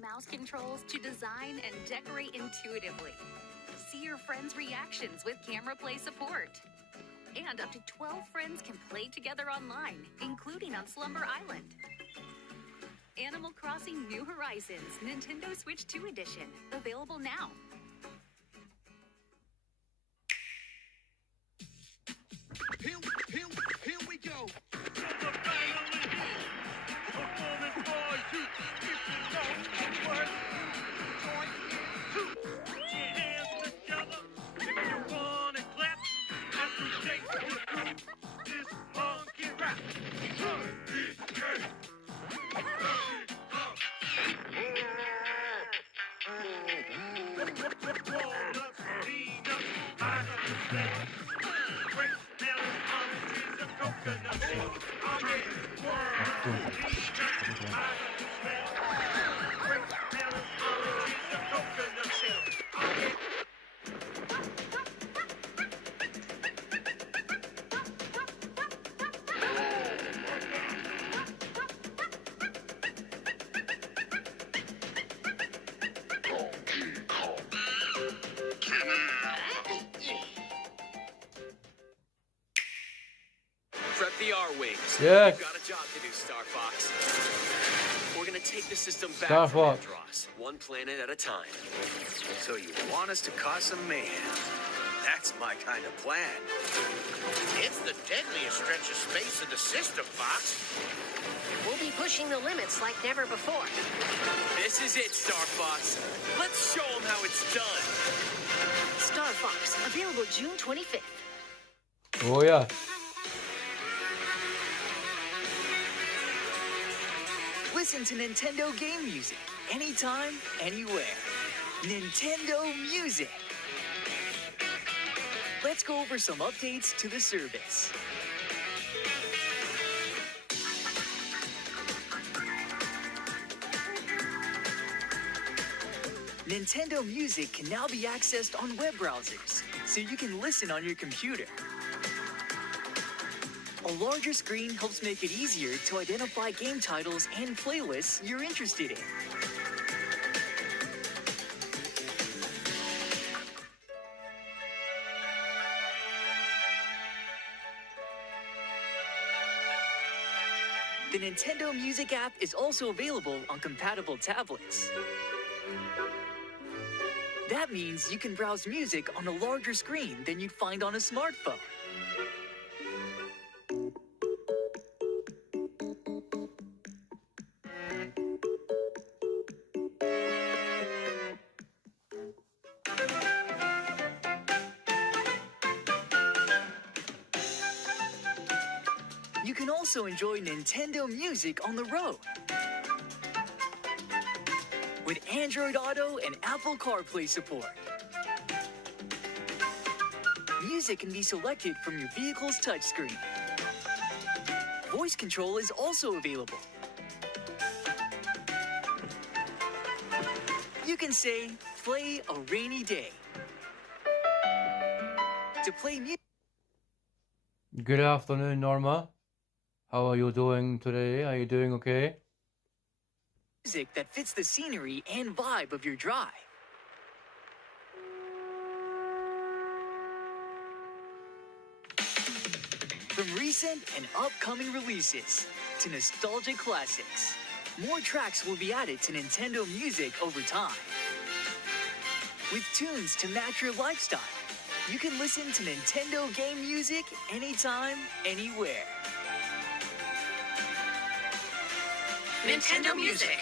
mouse controls to design and decorate intuitively. See your friends' reactions with Camera Play support. And up to 12 friends can play together online, including on Slumber Island. Animal Crossing New Horizons Nintendo Switch 2 Edition, available now. Here we go. Prep the R-Wings. Yes. You've got a job to do, Star Fox. We're gonna take the system back Star from Fox. Andros, one planet at a time. So you want us to cause some mayhem? That's my kind of plan. It's the deadliest stretch of space in the system, Fox. We'll be pushing the limits like never before. This is it, Star Fox. Let's show them how it's done. Star Fox, available June 25th. Oh yeah. Listen to Nintendo game music anytime, anywhere. Nintendo Music. Let's go over some updates to the service. Nintendo Music can now be accessed on web browsers, so you can listen on your computer. A larger screen helps make it easier to identify game titles and playlists you're interested in. The Nintendo Music app is also available on compatible tablets. That means you can browse music on a larger screen than you'd find on a smartphone. You can also enjoy Nintendo Music on the road with Android Auto and Apple CarPlay support. Music can be selected from your vehicle's touchscreen. Voice control is also available. You can say, play a rainy day. To play Good afternoon, Norma. How are you doing today? Are you doing okay? music that fits the scenery and vibe of your drive. From recent and upcoming releases to nostalgic classics, more tracks will be added to Nintendo Music over time. With tunes to match your lifestyle, you can listen to Nintendo game music anytime, anywhere. Nintendo Music.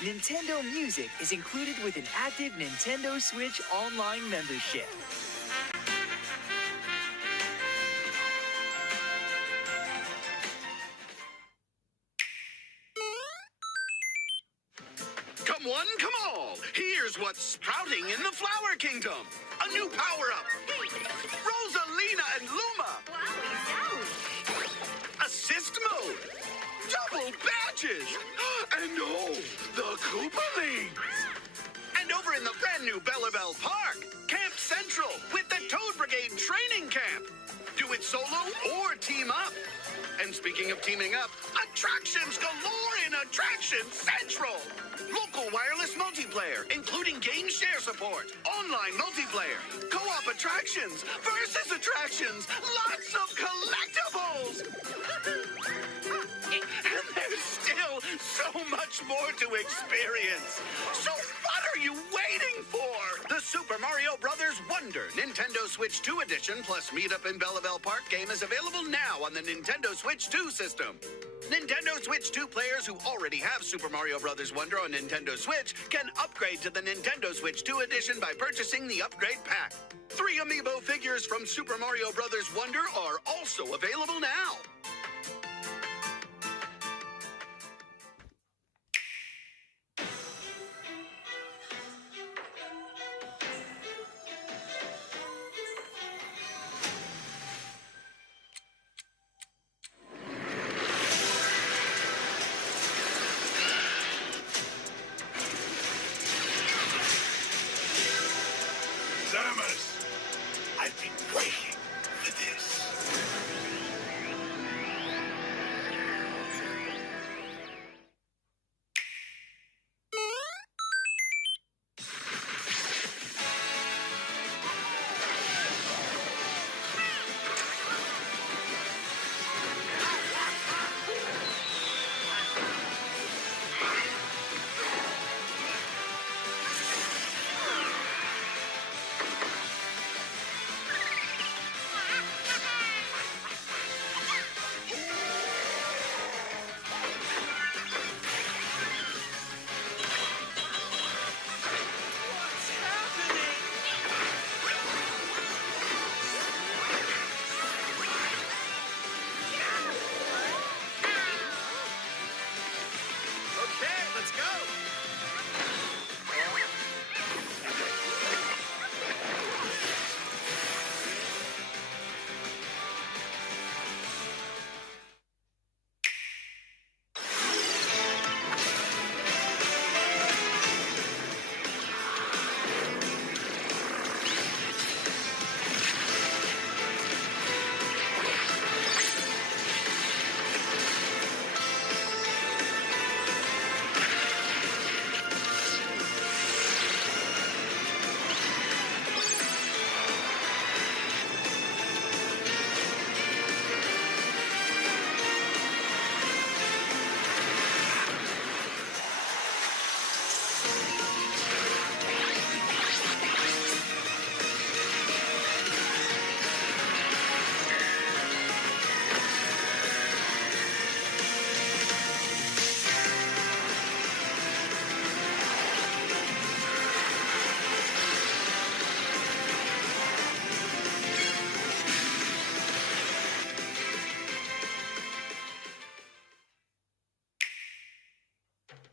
Nintendo Music is included with an active Nintendo Switch Online membership. Come one, come all. Here's what's sprouting in the Flower Kingdom. A new power-up. Rosalina and Luma. Assist mode. Double badges. And oh, the Koopalings. And over in the brand new Bellabelle Park, Camp Central with the Toad Brigade training camp. Do it solo or team up. And speaking of teaming up, attractions galore in Attraction Central! Local wireless multiplayer, including game share support, online multiplayer, co-op attractions, versus attractions, lots of collectibles! And there's still so much more to experience. So what are you waiting for? The Super Mario Brothers Wonder Nintendo Switch 2 Edition plus Meet Up in Belleville Park game is available now on the Nintendo Switch 2 system. Nintendo Switch 2 players who already have Super Mario Bros. Wonder on Nintendo Switch can upgrade to the Nintendo Switch 2 Edition by purchasing the upgrade pack. 3 amiibo figures from Super Mario Bros. Wonder are also available now. Samus, I've been waiting for this. Okay, let's go.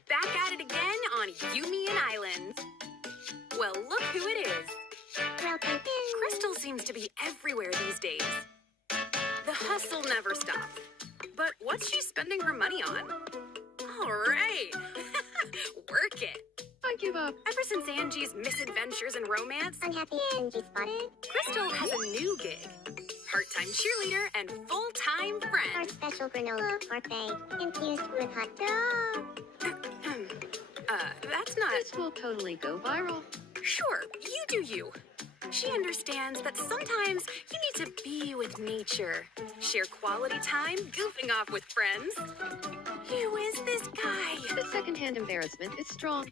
Back at it again on Yumian Islands. Well, look who it is. Crystal seems to be everywhere these days. The hustle never stops. But what's she spending her money on? All right. Work it. I give up. Ever since Angie's misadventures and romance, Unhappy Angie spotted. Crystal has a new gig. Part-time cheerleader and full-time Our friend. special granola parfait infused with hot dog. That's not... This will totally go viral. Sure, you do you. She understands that sometimes you need to be with nature. Share quality time goofing off with friends. Who is this guy? The secondhand embarrassment is strong.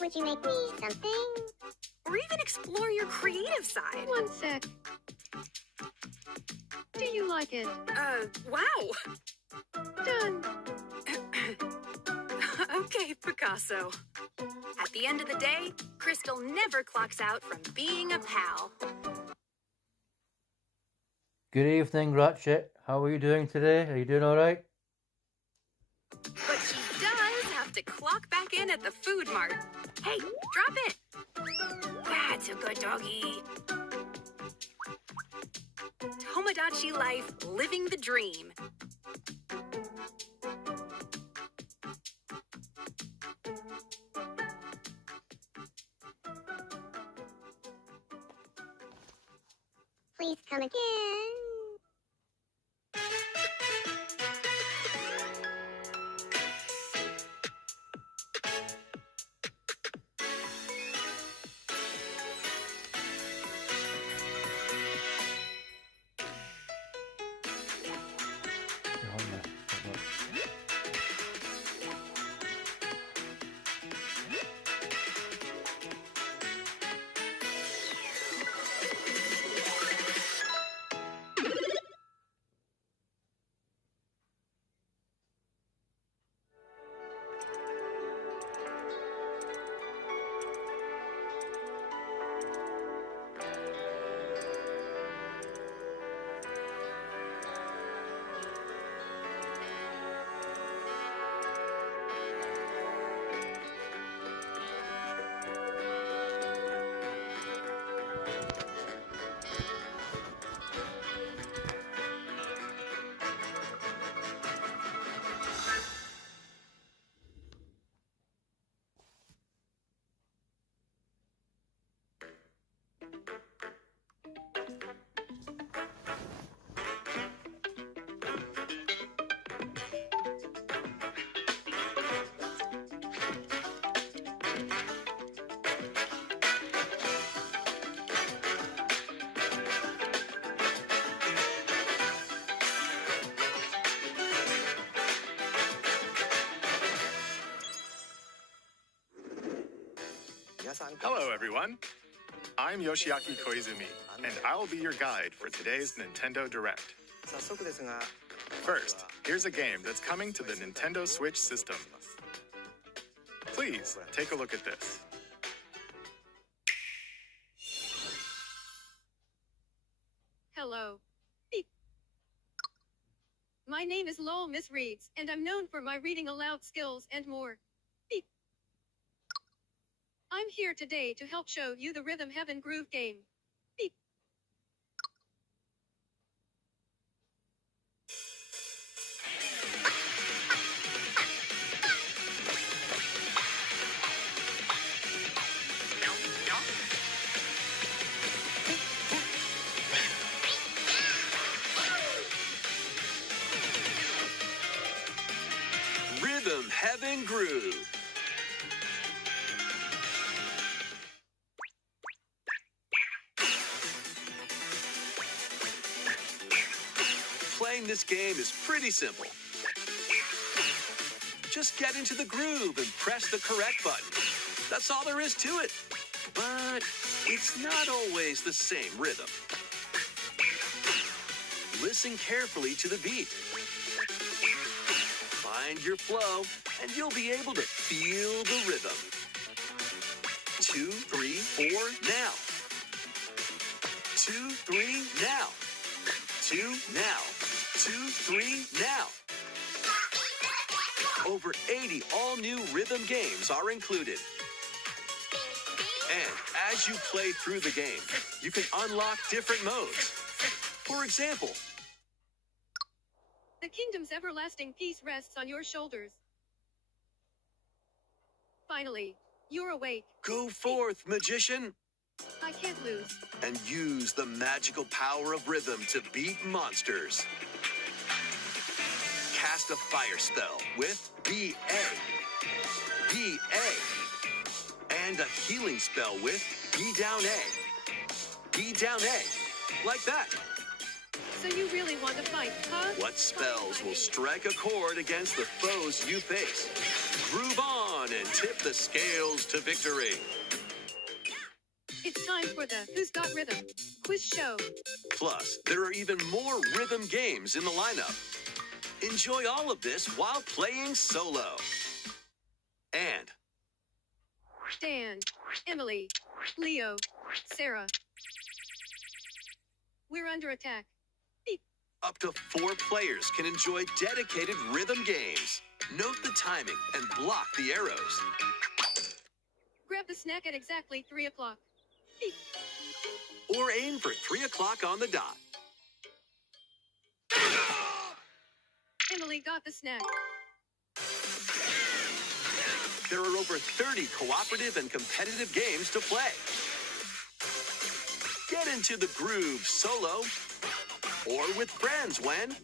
Would you make me something? Or even explore your creative side. One sec. Do you like it? Wow. Done. Okay, Picasso. At the end of the day, Crystal never clocks out from being a pal. Good evening, Ratchet. How are you doing today? Are you doing all right? But she does have to clock back in at the food mart. Hey, drop it. That's a good doggy. Tomodachi life, living the dream. Please come again. Hello, everyone. I'm Yoshiaki Koizumi, and I'll be your guide for today's Nintendo Direct. First, here's a game that's coming to the Nintendo Switch system. Please, take a look at this. Hello. Beep. My name is Lowell Miss Reeds, and I'm known for my reading aloud skills and more. Beep. I'm here today to help show you the Rhythm Heaven Groove game. Beep. Rhythm Heaven Groove. Playing this game is pretty simple. Just get into the groove and press the correct button. That's all there is to it. But it's not always the same rhythm. Listen carefully to the beat. Find your flow, and you'll be able to feel the rhythm. 2, 3, 4, now. 2, 3, now. 2, now. 2, 3, now. Over 80 all-new rhythm games are included. And as you play through the game, you can unlock different modes. For example, The kingdom's everlasting peace rests on your shoulders. Finally, you're awake. go forth, magician, I can't lose. and use the magical power of rhythm to beat monsters. Cast a fire spell with B.A. B.A. And a healing spell with B down A. B down A. Like that. So you really want to fight, huh? What spells will strike a chord against the foes you face? Groove on and tip the scales to victory. It's time for the Who's Got Rhythm quiz show. Plus, there are even more rhythm games in the lineup. Enjoy all of this while playing solo. And Dan, Emily, Leo, Sarah. We're under attack. up to 4 players can enjoy dedicated rhythm games. Note the timing and block the arrows. Grab the snack at exactly 3 o'clock. Or aim for 3 o'clock on the dot. Emily got the snack. There are over 30 cooperative and competitive games to play. Get into the groove solo or with friends when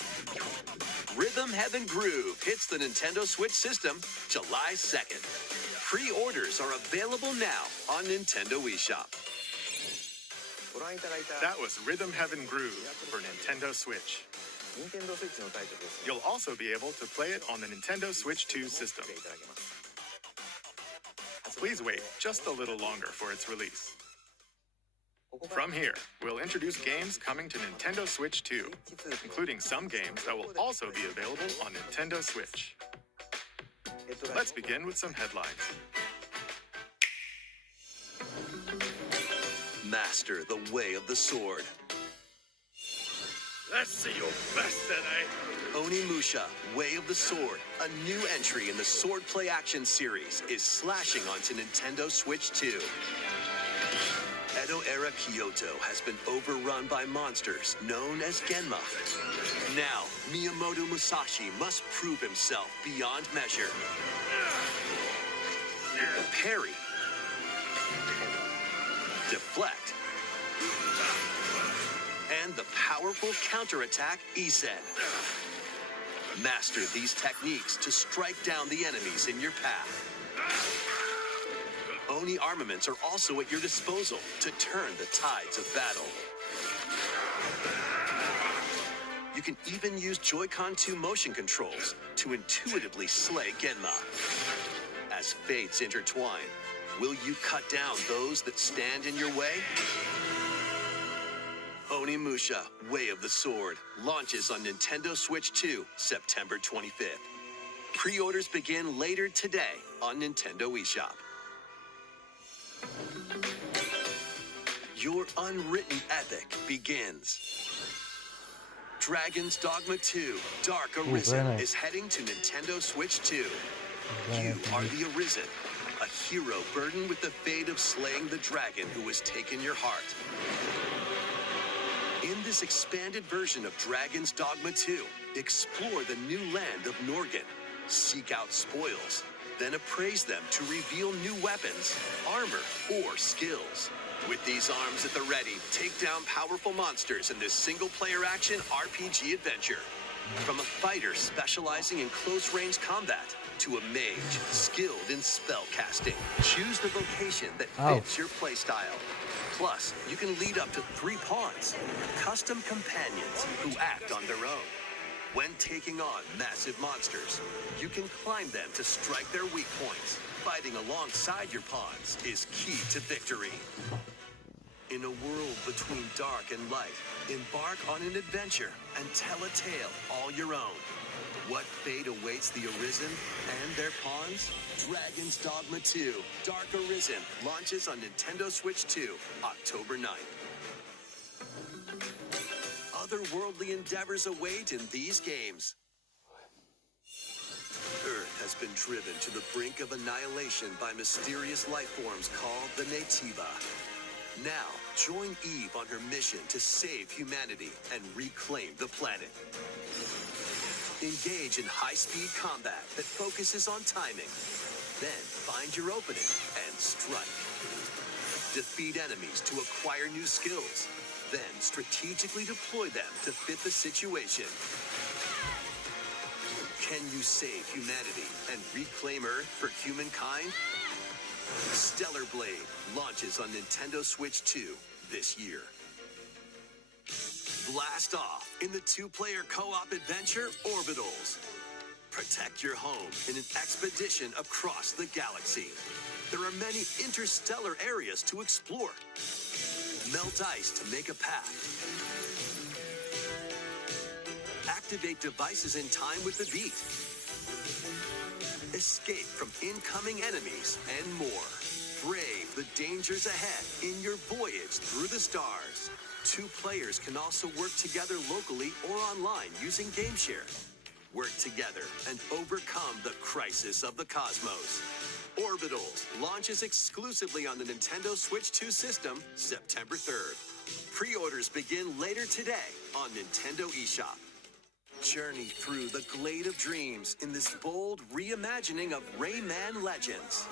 Rhythm Heaven Groove hits the Nintendo Switch system July 2nd. Pre-orders are available now on Nintendo eShop. That was Rhythm Heaven Groove for Nintendo Switch. You'll also be able to play it on the Nintendo Switch 2 system. Please wait just a little longer for its release. From here, we'll introduce games coming to Nintendo Switch 2, including some games that will also be available on Nintendo Switch. Let's begin with some headlines. Master the way of the sword. Let's see your best today. Onimusha, Way of the Sword, a new entry in the Sword Play Action series, is slashing onto Nintendo Switch 2. Edo-era Kyoto has been overrun by monsters known as Genma. Now, Miyamoto Musashi must prove himself beyond measure. Parry. Deflect. And the powerful counterattack Isen. Master these techniques to strike down the enemies in your path. Oni armaments are also at your disposal to turn the tides of battle. You can even use Joy-Con 2 motion controls to intuitively slay Genma. As fates intertwine, Will you cut down those that stand in your way? Onimusha, Way of the Sword, launches on Nintendo Switch 2, September 25th. Pre-orders begin later today on Nintendo eShop. Your unwritten epic begins. Dragon's Dogma 2, Dark Arisen, nice. is heading to Nintendo Switch 2. You are the Arisen, a hero burdened with the fate of slaying the dragon who has taken your heart. In this expanded version of Dragon's Dogma 2, explore the new land of Norgan, seek out spoils, then appraise them to reveal new weapons, armor, or skills. With these arms at the ready, take down powerful monsters in this single-player action RPG adventure. From a fighter specializing in close-range combat to a mage skilled in spell casting, choose the vocation that fits your playstyle. Plus, you can lead up to 3 pawns, custom companions who act on their own. When taking on massive monsters, you can climb them to strike their weak points. Fighting alongside your pawns is key to victory. In a world between dark and light, embark on an adventure and tell a tale all your own. What fate awaits the Arisen and their pawns? Dragon's Dogma 2, Dark Arisen, launches on Nintendo Switch 2, October 9th. Otherworldly endeavors await in these games. Earth has been driven to the brink of annihilation by mysterious life forms called the Naytiba. Now, join Eve on her mission to save humanity and reclaim the planet. Engage in high-speed combat that focuses on timing. Then find your opening and strike. Defeat enemies to acquire new skills. Then strategically deploy them to fit the situation. Can you save humanity and reclaim Earth for humankind? Stellar Blade launches on Nintendo Switch 2 this year. Blast off in the 2-player co-op adventure Orbitals. Protect your home in an expedition across the galaxy. There are many interstellar areas to explore. Melt ice to make a path. Activate devices in time with the beat. Escape from incoming enemies and more. Brave the dangers ahead in your voyage through the stars. 2 players can also work together locally or online using GameShare. Work together and overcome the crisis of the cosmos. Orbitals launches exclusively on the Nintendo Switch 2 system September 3rd. Pre-orders begin later today on Nintendo eShop. Journey through the Glade of Dreams in this bold reimagining of Rayman Legends.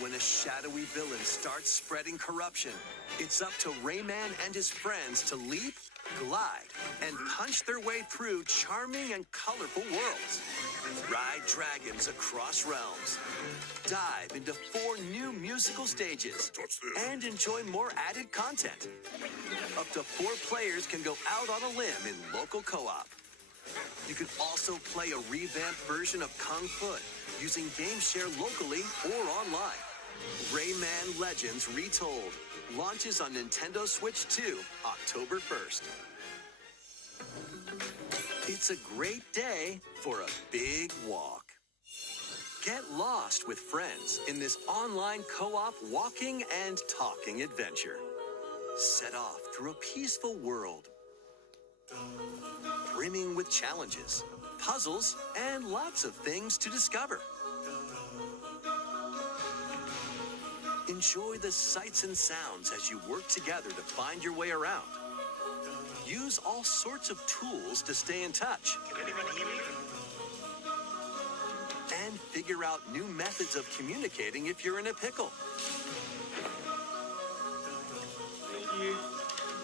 When a shadowy villain starts spreading corruption, it's up to Rayman and his friends to leap, glide, and punch their way through charming and colorful worlds. Ride dragons across realms. Dive into 4 new musical stages and enjoy more added content. Up to 4 players can go out on a limb in local co-op. You can also play a revamped version of Kung Fu using GameShare locally or online. Rayman Legends Retold launches on Nintendo Switch 2, October 1st. It's a great day for a big walk. Get lost with friends in this online co-op walking and talking adventure. Set off through a peaceful world, brimming with challenges, puzzles, and lots of things to discover. Enjoy the sights and sounds as you work together to find your way around. Use all sorts of tools to stay in touch. And figure out new methods of communicating if you're in a pickle.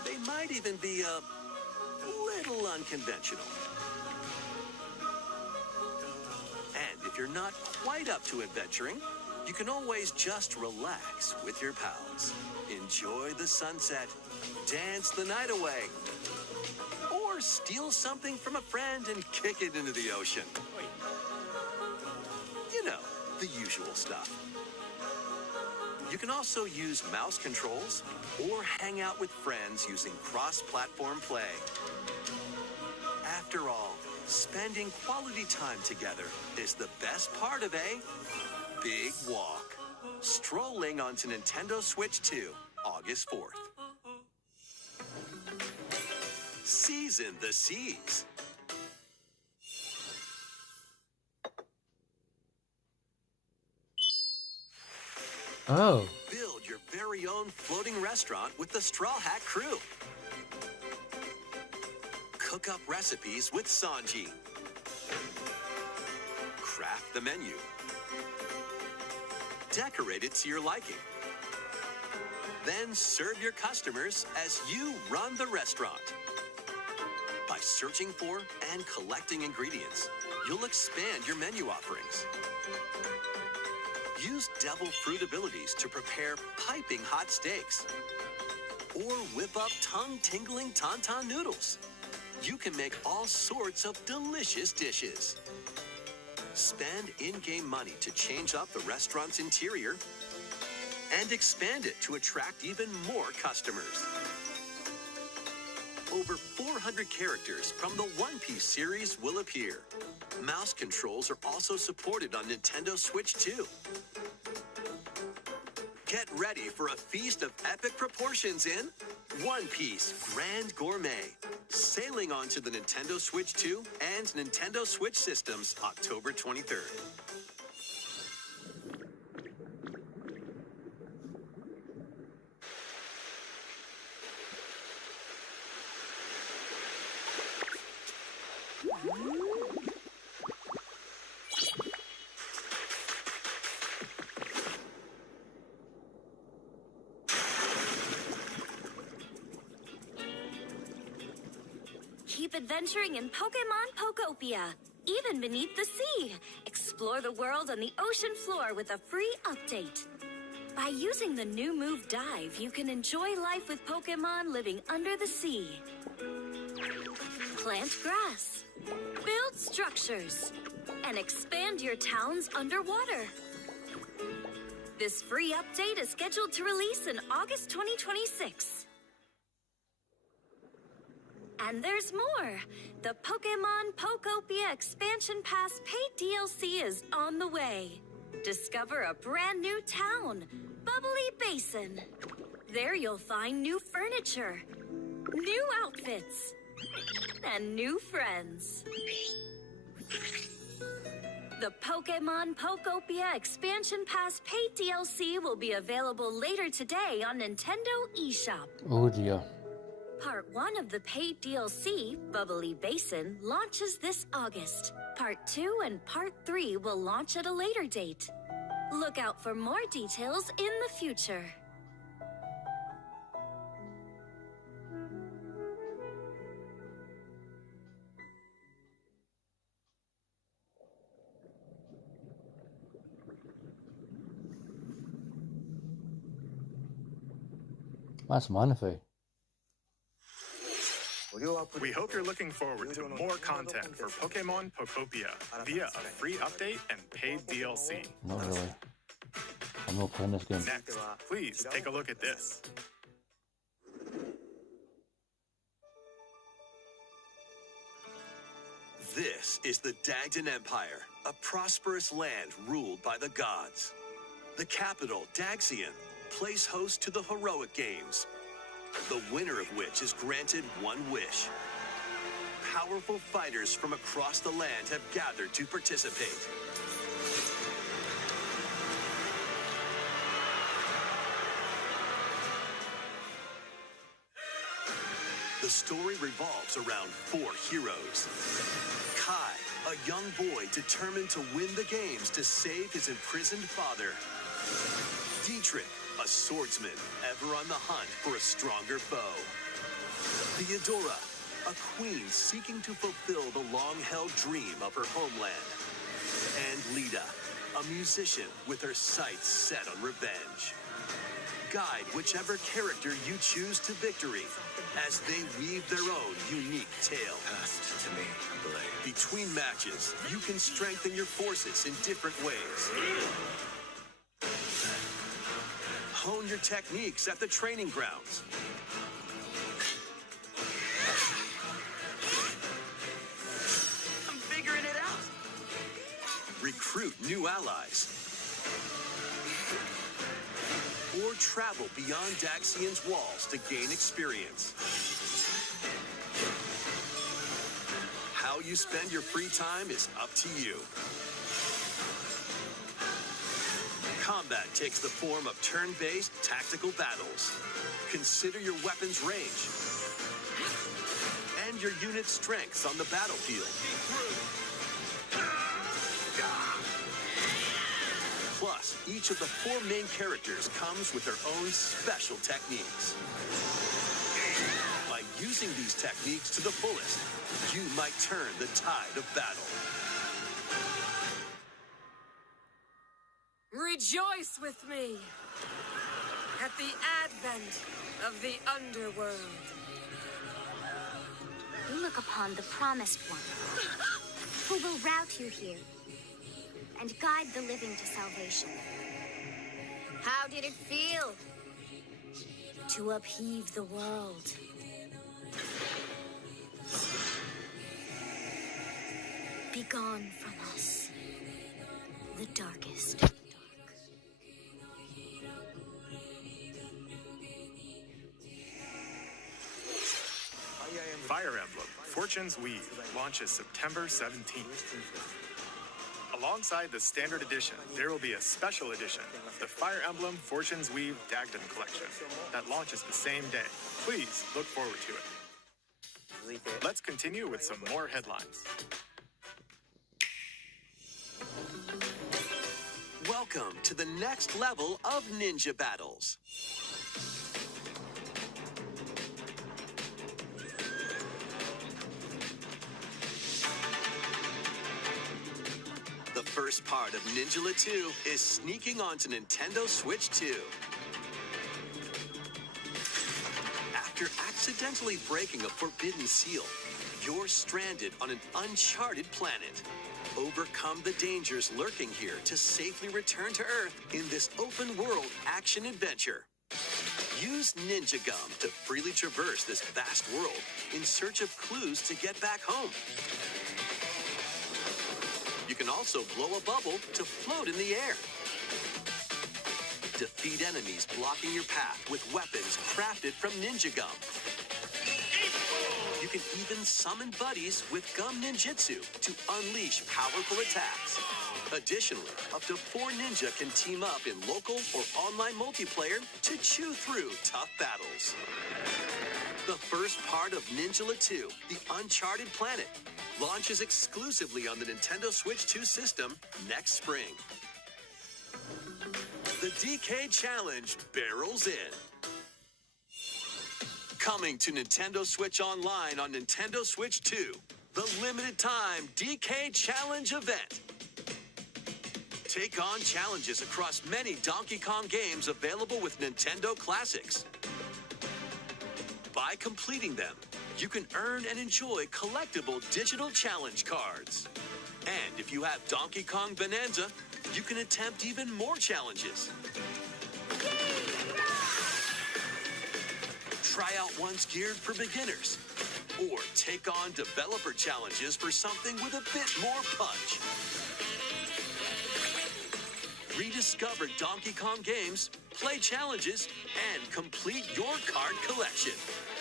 They might even be a little unconventional. And if you're not quite up to adventuring, you can always just relax with your pals. Enjoy the sunset, dance the night away, or steal something from a friend and kick it into the ocean. You know, the usual stuff. You can also use mouse controls or hang out with friends using cross-platform play. After all, spending quality time together is the best part of a big walk. Strolling onto Nintendo Switch 2, August 4th. Season the seas. Oh. Build your very own floating restaurant with the Straw Hat Crew. Cook up recipes with Sanji. Craft the menu. Decorate it to your liking. Then serve your customers as you run the restaurant. By searching for and collecting ingredients, you'll expand your menu offerings. Use devil fruit abilities to prepare piping hot steaks. Or whip up tongue-tingling tauntaun noodles. You can make all sorts of delicious dishes. Spend in-game money to change up the restaurant's interior and expand it to attract even more customers. Over 400 characters from the One Piece series will appear. Mouse controls are also supported on Nintendo Switch 2. Get ready for a feast of epic proportions in One Piece Grand Gourmet, sailing onto the Nintendo Switch 2 and Nintendo Switch systems October 23rd. Keep adventuring in Pokemon Pokopia, even beneath the sea. Explore the world on the ocean floor with a free update. By using the new move Dive, you can enjoy life with Pokemon living under the sea. Plant grass, build structures, and expand your towns underwater. This free update is scheduled to release in August 2026. And there's more. The Pokemon Pokopia Expansion Pass paid DLC is on the way. Discover a brand new town, Bubbly Basin. There you'll find new furniture, new outfits, and new friends. The Pokemon Pokopia Expansion Pass paid DLC will be available later today on Nintendo eShop. Oh dear. Part 1 of the paid DLC, Bubbly Basin, launches this August. Part 2 and Part 3 will launch at a later date. Look out for more details in the future. That's Manaphy. We hope you're looking forward to more content for Pokemon Pokopia via a free update and paid DLC. Not really. I'm not playing this game. Next, please take a look at this. This is the Dagdan Empire, a prosperous land ruled by the gods. The capital, Daxian, plays host to the Heroic Games, the winner of which is granted one wish. Powerful fighters from across the land have gathered to participate. The story revolves around 4 heroes. Kai, a young boy determined to win the games to save his imprisoned father. Dietrich, a swordsman ever on the hunt for a stronger foe. Theodora, a queen seeking to fulfill the long-held dream of her homeland. And Lita, a musician with her sights set on revenge. Guide whichever character you choose to victory as they weave their own unique tale. Passed to me, Blade. Between matches, you can strengthen your forces in different ways. Hone your techniques at the training grounds. I'm figuring it out. Recruit new allies. Or travel beyond Daxian's walls to gain experience. How you spend your free time is up to you. Combat takes the form of turn-based tactical battles. Consider your weapon's range and your unit's strengths on the battlefield. Plus, each of the 4 main characters comes with their own special techniques. By using these techniques to the fullest, you might turn the tide of battle. Rejoice with me at the advent of the underworld. You look upon the Promised One, who will route you here and guide the living to salvation. How did it feel to upheave the world? Begone from us, the darkest. Fire Emblem Fortune's Weave launches September 17th. Alongside the standard edition, there will be a special edition, the Fire Emblem Fortune's Weave Dagden Collection, that launches the same day. Please look forward to it. Let's continue with some more headlines. Welcome to the next level of ninja battles. The first part of Ninjala 2 is sneaking onto Nintendo Switch 2. After accidentally breaking a forbidden seal, you're stranded on an uncharted planet. Overcome the dangers lurking here to safely return to Earth in this open-world action-adventure. Use Ninja Gum to freely traverse this vast world in search of clues to get back home. You can also blow a bubble to float in the air. Defeat enemies blocking your path with weapons crafted from Ninja Gum. You can even summon buddies with Gum Ninjutsu to unleash powerful attacks. Additionally, up to 4 ninja can team up in local or online multiplayer to chew through tough battles. The first part of Ninjala 2, The Uncharted Planet, launches exclusively on the Nintendo Switch 2 system next spring. The DK Challenge barrels in. Coming to Nintendo Switch Online on Nintendo Switch 2, the limited time DK Challenge event. Take on challenges across many Donkey Kong games available with Nintendo Classics. By completing them, you can earn and enjoy collectible digital challenge cards. And if you have Donkey Kong Bonanza, you can attempt even more challenges. Try out ones geared for beginners, or take on developer challenges for something with a bit more punch. Rediscover Donkey Kong games, play challenges, and complete your card collection.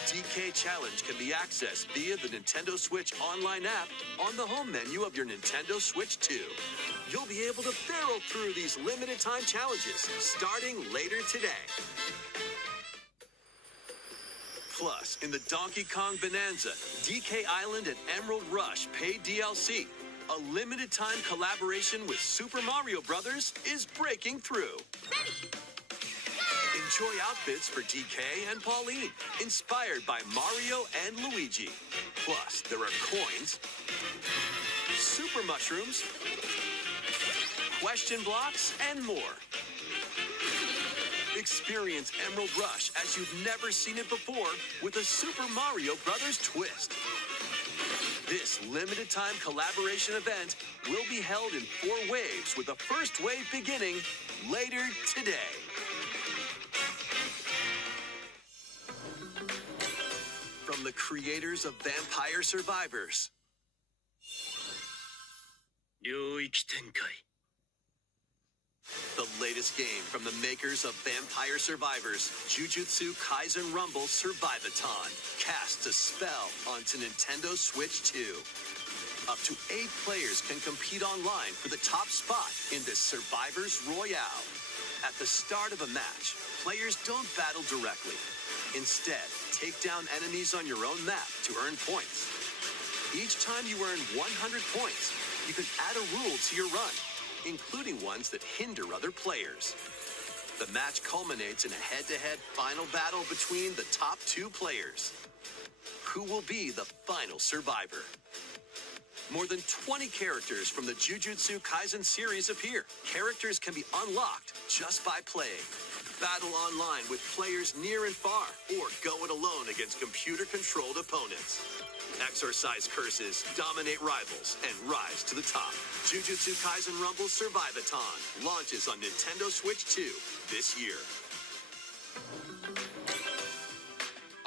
DK Challenge can be accessed via the Nintendo Switch Online app on the home menu of your Nintendo Switch 2. You'll be able to barrel through these limited time challenges starting later today. Plus, in the Donkey Kong Bonanza, DK Island and Emerald Rush paid DLC, a limited time collaboration with Super Mario Bros. Is breaking through. Enjoy outfits for DK and Pauline, inspired by Mario and Luigi. Plus, there are coins, super mushrooms, question blocks, and more. Experience Emerald Rush as you've never seen it before with a Super Mario Bros. Twist. This limited time collaboration event will be held in 4 waves with the first wave beginning later today. creators of Vampire Survivors. 領域展開 The latest game from the makers of Vampire Survivors, Jujutsu Kaisen Rumble Survivathon, casts a spell onto Nintendo Switch 2. Up to 8 players can compete online for the top spot in this Survivors Royale. At the start of a match, players don't battle directly. Instead, take down enemies on your own map to earn points. Each time you earn 100 points, you can add a rule to your run, including ones that hinder other players. The match culminates in a head-to-head final battle between the top 2 players. Who will be the final survivor? More than 20 characters from the Jujutsu Kaisen series appear. Characters can be unlocked just by playing. Battle online with players near and far, or go it alone against computer-controlled opponents. Exorcise curses, dominate rivals, and rise to the top. Jujutsu Kaisen Rumble Survivathon launches on Nintendo Switch 2 this year.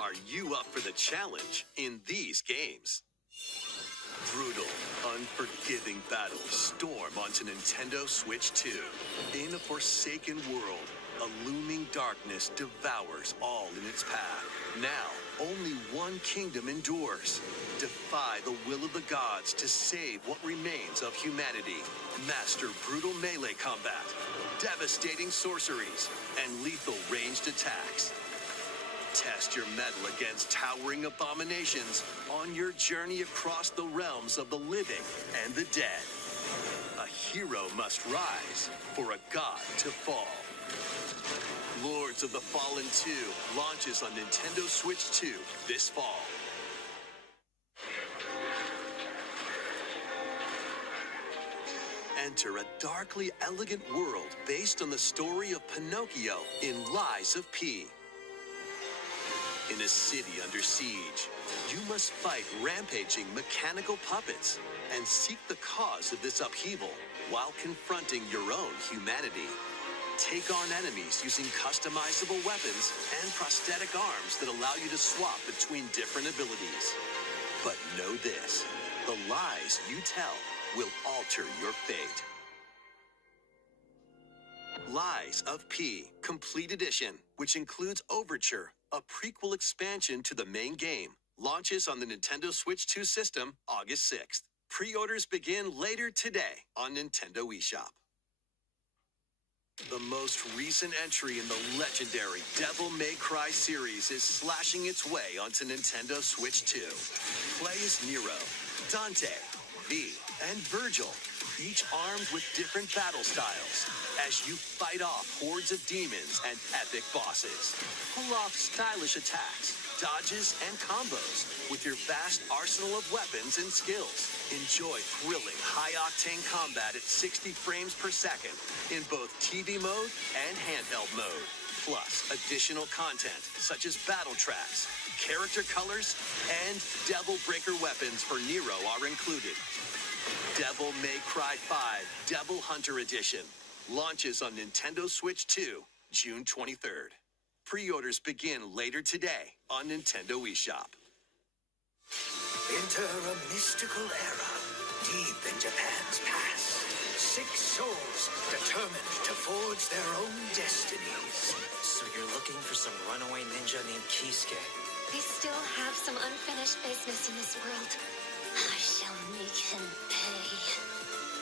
Are you up for the challenge in these games? Brutal, unforgiving battles storm onto Nintendo Switch 2. In a forsaken world, a looming darkness devours all in its path. Now, only one kingdom endures. Defy the will of the gods to save what remains of humanity. Master brutal melee combat, devastating sorceries, and lethal ranged attacks. Test your mettle against towering abominations on your journey across the realms of the living and the dead. A hero must rise for a god to fall. Lords of the Fallen 2 launches on Nintendo Switch 2 this fall. Enter a darkly elegant world based on the story of Pinocchio in Lies of P. In a city under siege, you must fight rampaging mechanical puppets and seek the cause of this upheaval while confronting your own humanity. Take on enemies using customizable weapons and prosthetic arms that allow you to swap between different abilities. But know this, the lies you tell will alter your fate. Lies of P, Complete Edition, which includes Overture, a prequel expansion to the main game, launches on the Nintendo Switch 2 system August 6th. Pre-orders begin later today on Nintendo eShop. The most recent entry in the legendary Devil May Cry series is slashing its way onto Nintendo Switch 2. Play as Nero, Dante, V, and Virgil, each armed with different battle styles, as you fight off hordes of demons and epic bosses. Pull off stylish attacks, dodges, and combos with your vast arsenal of weapons and skills. Enjoy thrilling, high-octane combat at 60 frames per second in both TV mode and handheld mode. Plus, additional content such as battle tracks, character colors, and Devil Breaker weapons for Nero are included. Devil May Cry 5 Devil Hunter Edition launches on Nintendo Switch 2, June 23rd. Pre-orders begin later today on Nintendo eShop. Enter a mystical era deep in Japan's past. 6 souls determined to forge their own destinies. So you're looking for some runaway ninja named Kisuke? I still have some unfinished business in this world. I shall make him pay.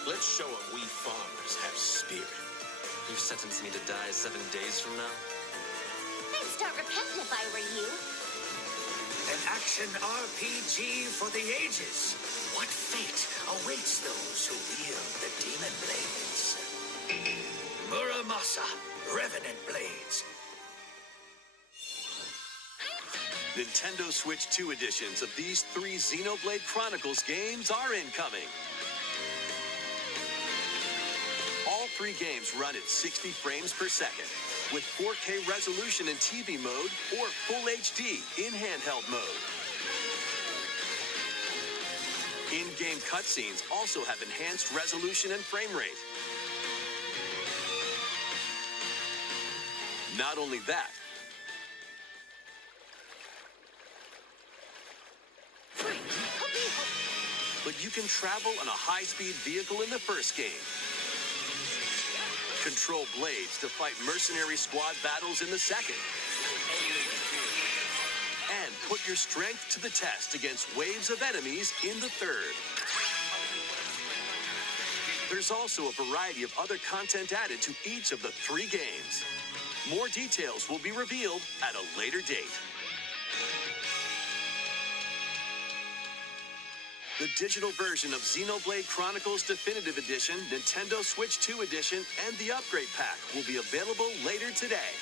Let's show him we farmers have spirit. You sentenced me to die 7 days from now? I'd start repenting if I were you. An action RPG for the ages. What fate awaits those who wield the demon blades? Muramasa, Revenant Blades. Nintendo Switch 2 editions of these 3 Xenoblade Chronicles games are incoming. All 3 games run at 60 frames per second, with 4K resolution in TV mode or Full HD in handheld mode. In-game cutscenes also have enhanced resolution and frame rate. Not only that, you can travel on a high-speed vehicle in the first game. Control blades to fight mercenary squad battles in the second. And put your strength to the test against waves of enemies in the third. There's also a variety of other content added to each of the 3 games. More details will be revealed at a later date. The digital version of Xenoblade Chronicles Definitive Edition, Nintendo Switch 2 Edition, and the Upgrade Pack will be available later today.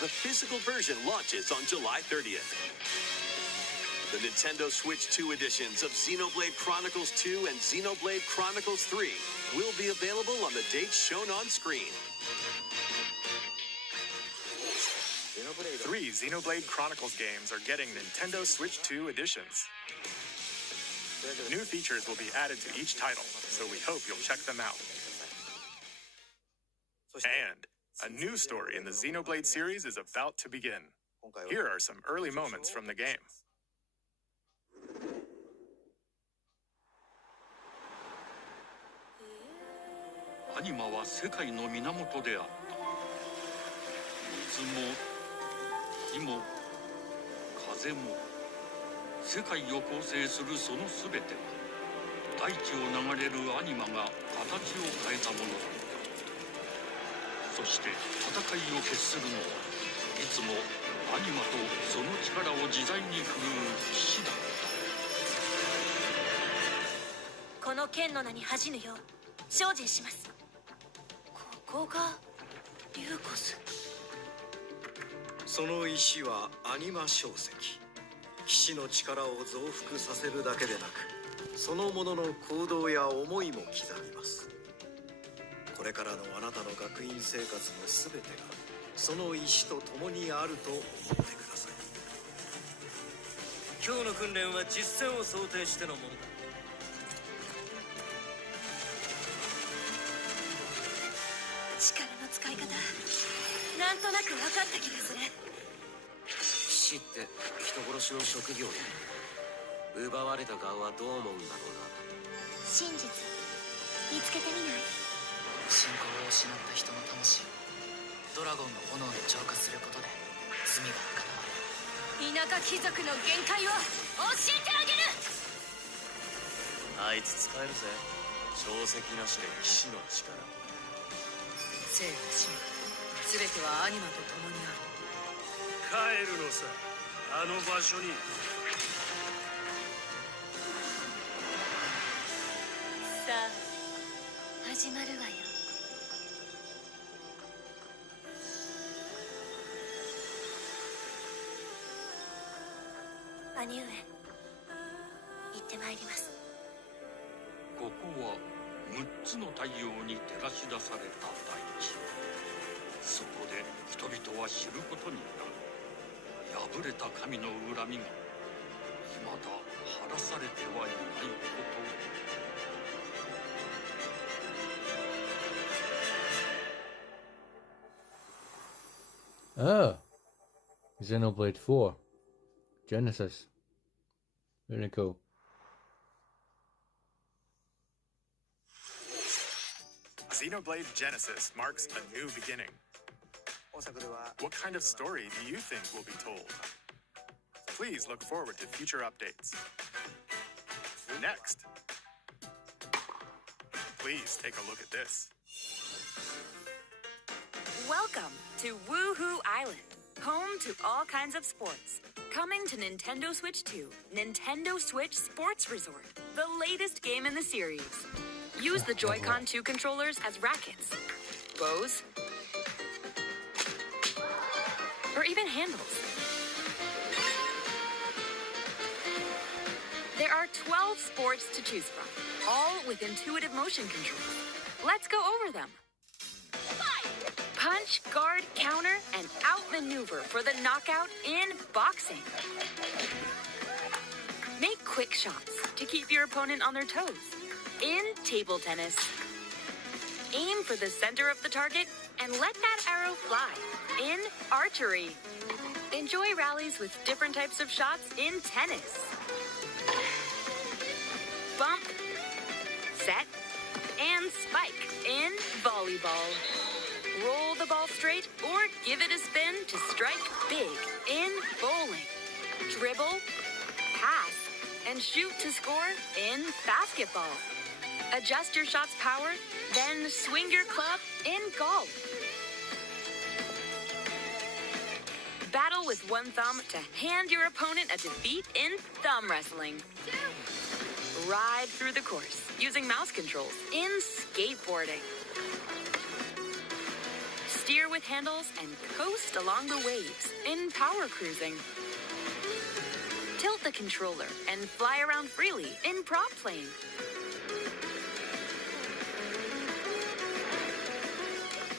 The physical version launches on July 30th. The Nintendo Switch 2 editions of Xenoblade Chronicles 2 and Xenoblade Chronicles 3 will be available on the dates shown on screen. 3 Xenoblade Chronicles games are getting Nintendo Switch 2 editions. New features will be added to each title, so we hope you'll check them out. And a new story in the Xenoblade series is about to begin. Here are some early moments from the game. アニマは世界の源であった。水も火も風も世界を構成するそのすべては大地を流れるアニマが形を変えたものだった。そして戦いを決するのはいつもアニマとその力を自在に振るう騎士だった。この剣の名に恥じぬよう精進します。ここがリューコス。その石はアニマ晶石。騎士の力を増幅させるだけでなく、そのものの行動や思いも刻みます。これからのあなたの学院生活のすべてがその石と共にあると思ってください。今日の訓練は実戦を想定してのものだ。力の使い方、なんとなく分かった気がする。騎士って人殺しの職業で、奪われた側はどう思うんだろうな。真実見つけてみない？信仰を失った人の魂をドラゴンの炎で浄化することで罪が深まる。田舎貴族の限界を教えてあげる。あいつ使えるぜ。小石なしで騎士の力。生と死も全てはアニマと共にある。帰るのさ、あの場所に。さあ始まるわよ。兄上、行ってまいります。ここは6つの太陽に照らし出された大地。そこで人々は知ることになる。破れた神の恨みが未だ晴らされてはいないこと。Ah, Xenoblade 4, Genesis. Very cool. Xenoblade Genesis marks a new beginning. What kind of story do you think will be told? Please look forward to future updates. Next, please take a look at this. Welcome to Woohoo Island, home to all kinds of sports. Coming to Nintendo Switch 2, Nintendo Switch Sports Resort, the latest game in the series. Use the Joy-Con 2 controllers as rackets, bows, or even handles. There are 12 sports to choose from, all with intuitive motion controls. Let's go over them. Punch, guard, counter, and outmaneuver for the knockout in boxing. Make quick shots to keep your opponent on their toes. In table tennis, aim for the center of the target and let that arrow fly. In archery, enjoy rallies with different types of shots in tennis. bump, set, and spike in volleyball. Roll the ball straight or give it a spin to strike big in bowling. Dribble, pass, and shoot to score in basketball. Adjust your shot's power, then swing your club in golf. Battle with one thumb to hand your opponent a defeat in thumb wrestling. Ride through the course using mouse controls in skateboarding. Steer with handles and coast along the waves in power cruising. Tilt the controller and fly around freely in prop playing.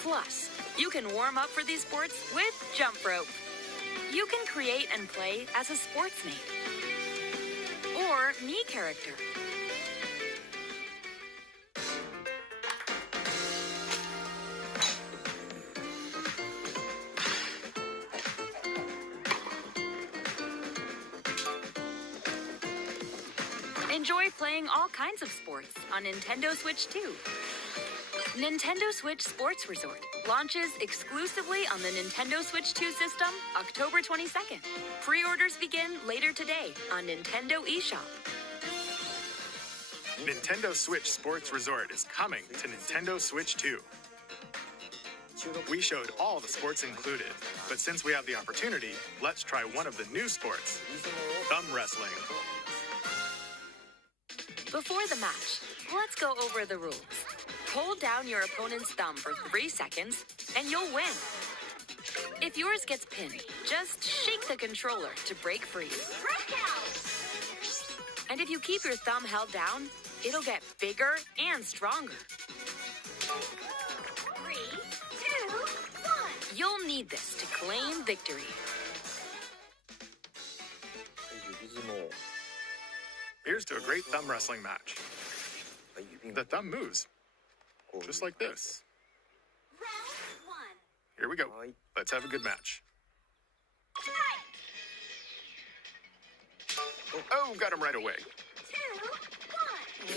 Plus, you can warm up for these sports with jump rope. You can create and play as a sportsmate or Mii character. Enjoy playing all kinds of sports on Nintendo Switch 2. Nintendo Switch Sports Resort launches exclusively on the Nintendo Switch 2 system October 22nd. Pre-orders begin later today on Nintendo eShop. Nintendo Switch Sports Resort is coming to Nintendo Switch 2. We showed all the sports included, but since we have the opportunity, let's try one of the new sports, thumb wrestling. Before the match, let's go over the rules. Hold down your opponent's thumb for 3 seconds, and you'll win. If yours gets pinned, just shake the controller to break free. And if you keep your thumb held down, it'll get bigger and stronger. 3, 2, 1. You'll need this to claim victory. Here's to a great thumb wrestling match. The thumb moves, just like this. Here we go. Let's have a good match. Oh, got him right away. 2,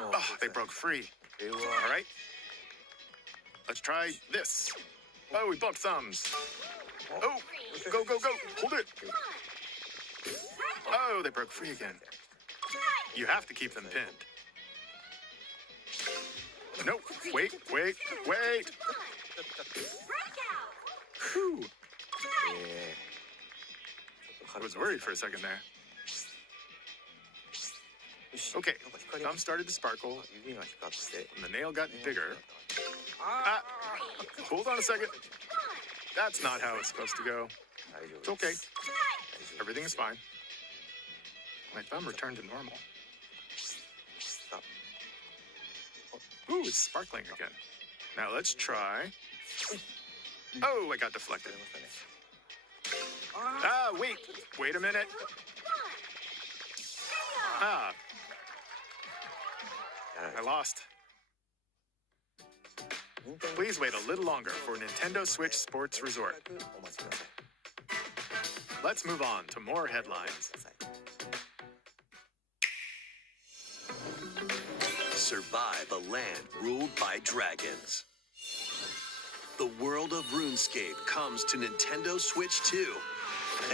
1. Oh, they broke free. All right. Let's try this. Oh, we bumped thumbs. Oh, go, go, go. Hold it. Oh, they broke free again. You have to keep them pinned. No, wait. Whew. I was worried for a second there. Okay, thumb started to sparkle, and the nail got bigger. Ah, hold on a second. That's not how it's supposed to go. It's okay. Everything is fine. My thumb returned to normal. Ooh, it's sparkling again. Now let's try. Oh, I got deflected. Ah, wait a minute. Ah, I lost. Please wait a little longer for Nintendo Switch Sports Resort. Let's move on to more headlines. Survive a land ruled by dragons. The world of RuneScape comes to Nintendo Switch 2.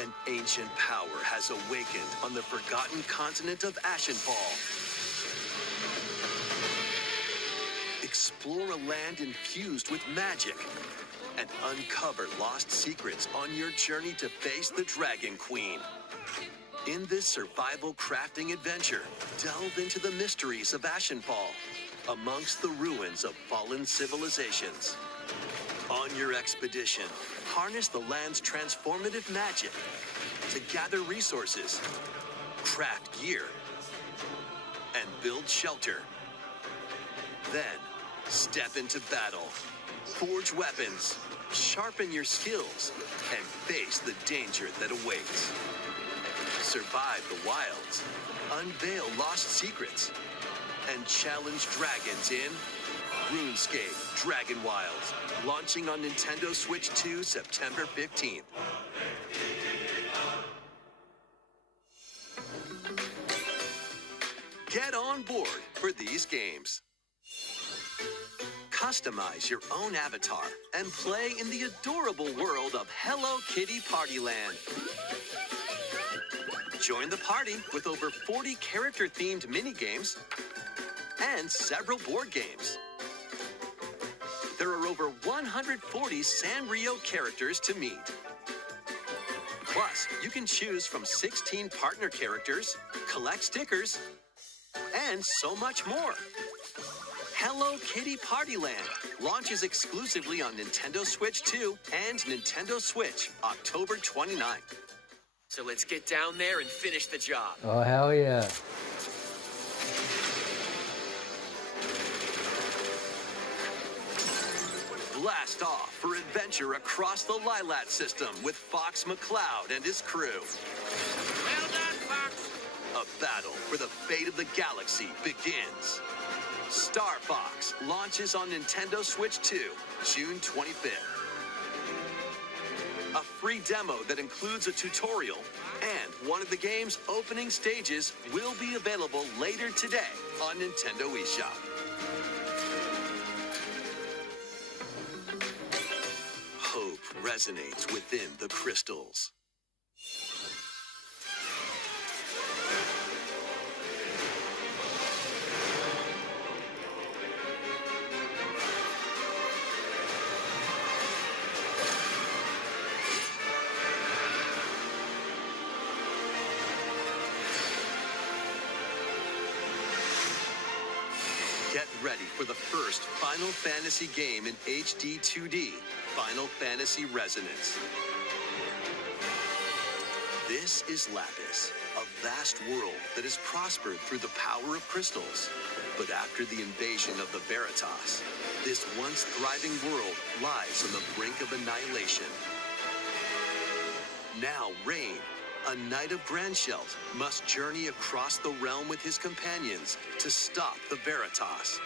An ancient power has awakened on the forgotten continent of Ashenfall. Explore a land infused with magic and uncover lost secrets on your journey to face the Dragon Queen. In this survival crafting adventure, delve into the mysteries of Ashenfall, amongst the ruins of fallen civilizations. On your expedition, harness the land's transformative magic to gather resources, craft gear, and build shelter. Then, step into battle, forge weapons, sharpen your skills, and face the danger that awaits. Survive the wilds, unveil lost secrets, and challenge dragons in RuneScape Dragon Wilds, launching on Nintendo Switch 2 September 15th. Get on board for these games. Customize your own avatar and play in the adorable world of Hello Kitty Partyland. Join the party with over 40 character-themed mini-games and several board games. There are over 140 Sanrio characters to meet. Plus, you can choose from 16 partner characters, collect stickers, and so much more. Hello Kitty Partyland launches exclusively on Nintendo Switch 2 and Nintendo Switch October 29th. So let's get down there and finish the job. Oh, hell yeah. Blast off for adventure across the Lylat system with Fox McCloud and his crew. Well done, Fox. A battle for the fate of the galaxy begins. Star Fox launches on Nintendo Switch 2, June 25th. A free demo that includes a tutorial and one of the game's opening stages will be available later today on Nintendo eShop. Hope resonates within the crystals. Get ready for the first Final Fantasy game in HD 2D, Final Fantasy Resonance. This is Lapis, a vast world that has prospered through the power of crystals. But after the invasion of the Veritas, this once thriving world lies on the brink of annihilation. Now Rain, a knight of Grandshelt, must journey across the realm with his companions to stop the Veritas.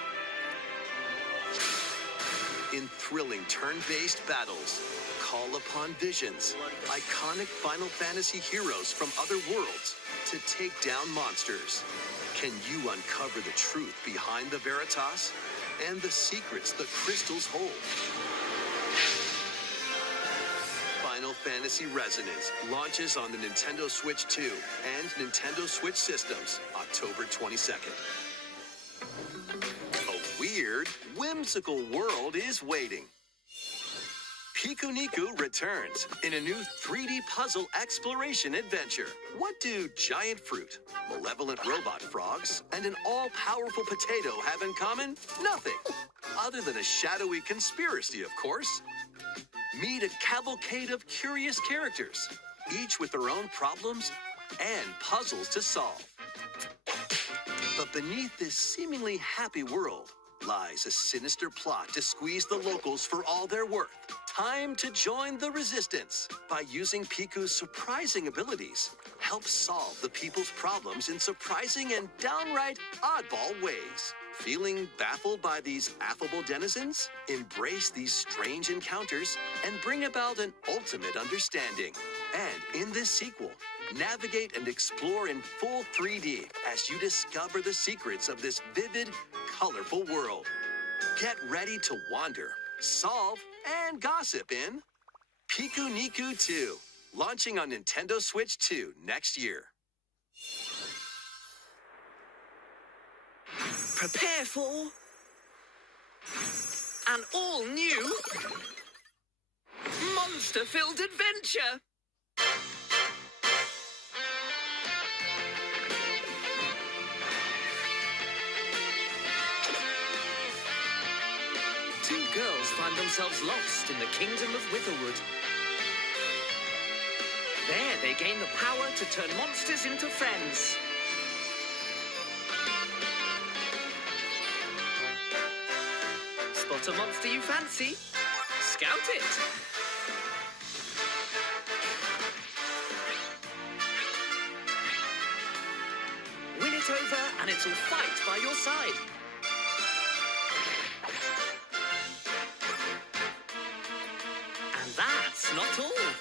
In thrilling turn-based battles, call upon visions, iconic Final Fantasy heroes from other worlds to take down monsters. Can you uncover the truth behind the Veritas and the secrets the crystals hold? Final Fantasy Resonance launches on the Nintendo Switch 2 and Nintendo Switch systems October 22nd. A weird, whimsical world is waiting. Pikuniku returns in a new 3D puzzle exploration adventure. What do giant fruit, malevolent robot frogs, and an all-powerful potato have in common? Nothing. Other than a shadowy conspiracy, of course. Meet a cavalcade of curious characters, each with their own problems and puzzles to solve. But beneath this seemingly happy world lies a sinister plot to squeeze the locals for all they're worth. Time to join the resistance by using Piku's surprising abilities. Help solve the people's problems in surprising and downright oddball ways. Feeling baffled by these affable denizens? Embrace these strange encounters and bring about an ultimate understanding. And in this sequel, navigate and explore in full 3D as you discover the secrets of this vivid, colorful world. Get ready to wander, solve, and gossip in Pikuniku 2, launching on Nintendo Switch 2 next year. Prepare for an all-new monster-filled adventure. Two girls find themselves lost in the kingdom of Witherwood. There, they gain the power to turn monsters into friends. Spot a monster you fancy? Scout it! Win it over and it'll fight by your side. And that's not all.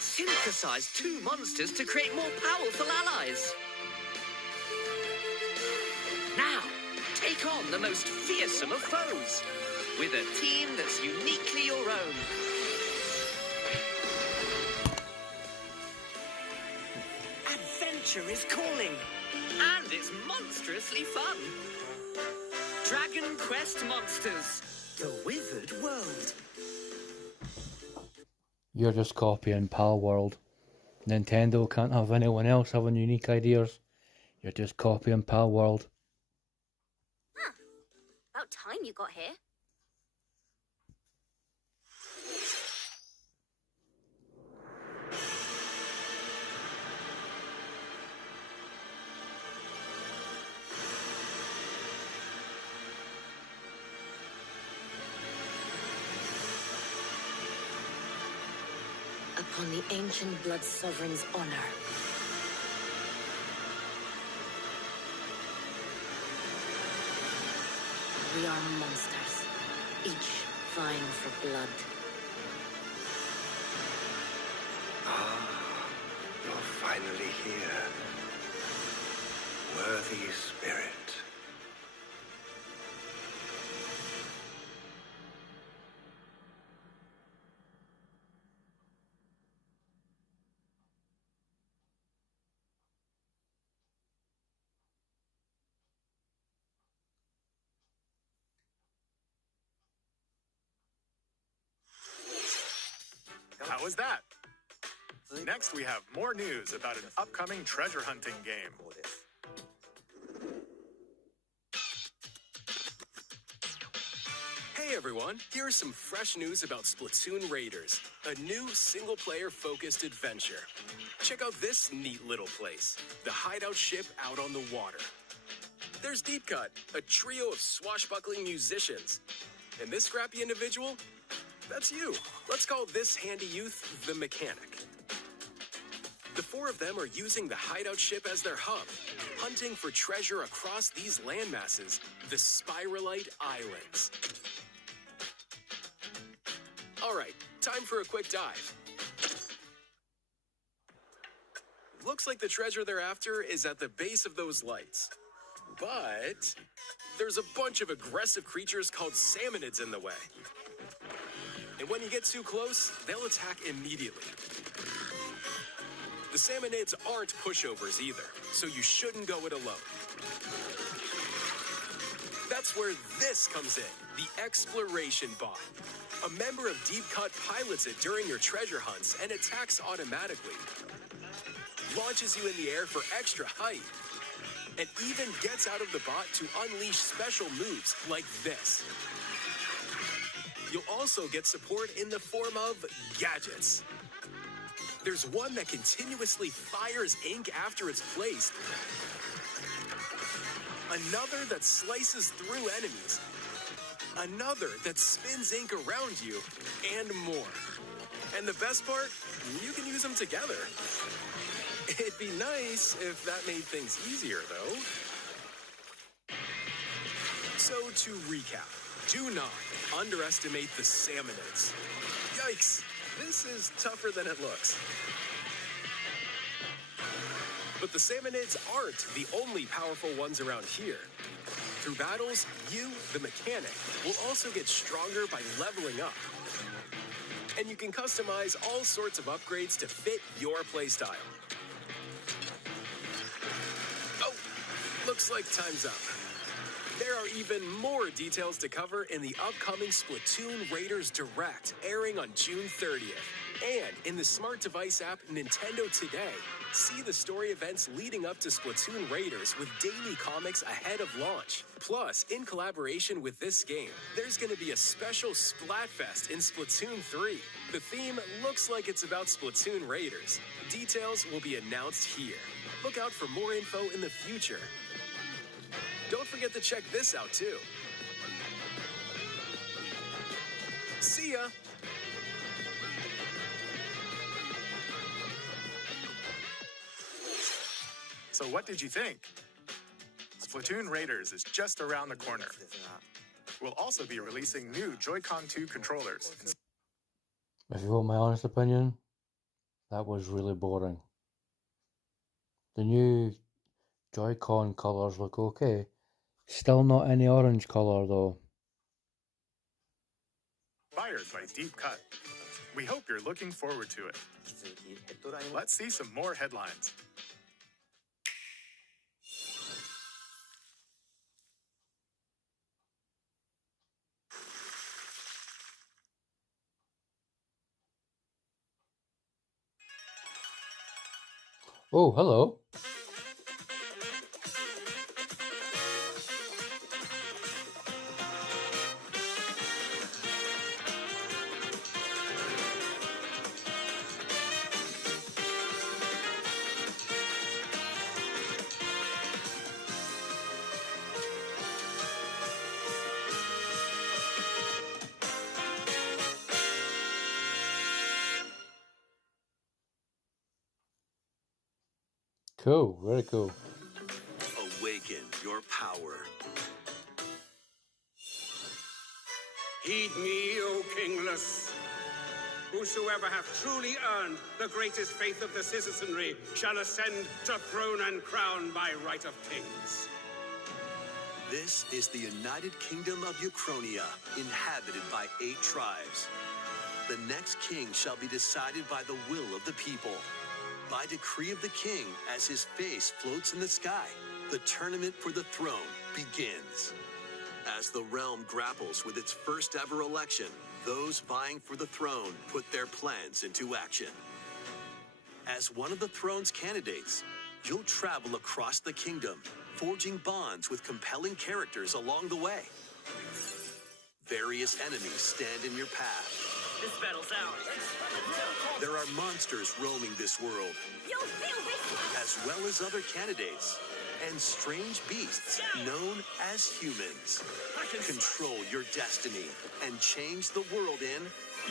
Synthesize two monsters to create more powerful allies. take on the most fearsome of foes with a team that's uniquely your own. Adventure is calling, and it's monstrously fun. Dragon Quest Monsters, the Wizard World. You're just copying Pal World. Nintendo can't have anyone else having unique ideas. You're just copying Pal World. Huh. About time you got here. Upon the ancient blood sovereign's honor. We are monsters, each vying for blood. Ah, you're finally here. Worthy spirit. How was that? Next, we have more news about an upcoming treasure hunting game. Hey everyone, here is some fresh news about Splatoon Raiders, a new single-player focused adventure. Check out this neat little place, the hideout ship out on the water. There's Deep Cut, a trio of swashbuckling musicians. And this scrappy individual? That's you. Let's call this handy youth the Mechanic. The four of them are using the hideout ship as their hub, hunting for treasure across these landmasses, the Spiralite Islands. All right, time for a quick dive. Looks like the treasure they're after is at the base of those lights. But there's a bunch of aggressive creatures called salmonids in the way. And when you get too close, they'll attack immediately. The salmonids aren't pushovers either, so you shouldn't go it alone. That's where this comes in, the Exploration Bot. A member of Deep Cut pilots it during your treasure hunts and attacks automatically. Launches you in the air for extra height. And even gets out of the bot to unleash special moves like this. You'll also get support in the form of gadgets. There's one that continuously fires ink after it's placed. Another that slices through enemies. Another that spins ink around you, and more. And the best part, you can use them together. It'd be nice if that made things easier, though. So to recap, do not underestimate the salmonids. Yikes, this is tougher than it looks. But the salmonids aren't the only powerful ones around here. Through battles, you, the Mechanic, will also get stronger by leveling up. And you can customize all sorts of upgrades to fit your playstyle. Oh, looks like time's up. There are even more details to cover in the upcoming Splatoon Raiders Direct, airing on June 30th. And in the smart device app Nintendo Today, see the story events leading up to Splatoon Raiders with daily comics ahead of launch. Plus, in collaboration with this game, there's going to be a special Splatfest in Splatoon 3. The theme looks like it's about Splatoon Raiders. Details will be announced here. Look out for more info in the future. Don't forget to check this out, too. See ya! So what did you think? Splatoon Raiders is just around the corner. We'll also be releasing new Joy-Con 2 controllers. If you want my honest opinion, that was really boring. The new Joy-Con colours look okay, Still not any orange colour though. Inspired by Deep Cut. We hope you're looking forward to it. Let's see some more headlines. Oh, hello. Cool, very cool. Awaken your power. Heed me, O kingless. Whosoever hath truly earned the greatest faith of the citizenry shall ascend to throne and crown by right of kings. This is the United Kingdom of Uchronia, inhabited by 8 tribes. The next king shall be decided by the will of the people. By decree of the king, as his face floats in the sky, the tournament for the throne begins. As the realm grapples with its first ever election, those vying for the throne put their plans into action. As one of the throne's candidates, you'll travel across the kingdom, forging bonds with compelling characters along the way. Various enemies stand in your path. This battle's ours. There are monsters roaming this world, as well as other candidates, and strange beasts known as humans. Control your destiny and change the world in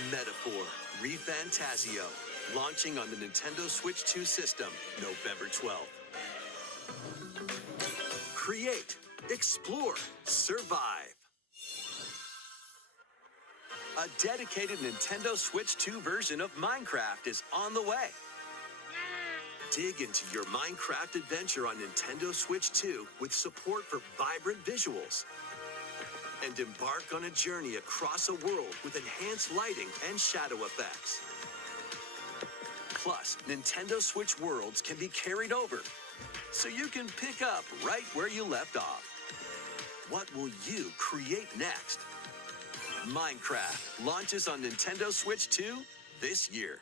Metaphor ReFantazio, launching on the Nintendo Switch 2 system November 12th. Create, explore, survive. A dedicated Nintendo Switch 2 version of Minecraft is on the way. Dig into your Minecraft adventure on Nintendo Switch 2 with support for vibrant visuals. And embark on a journey across a world with enhanced lighting and shadow effects. Plus, Nintendo Switch worlds can be carried over, so you can pick up right where you left off. What will you create next? Minecraft launches on Nintendo Switch 2 this year.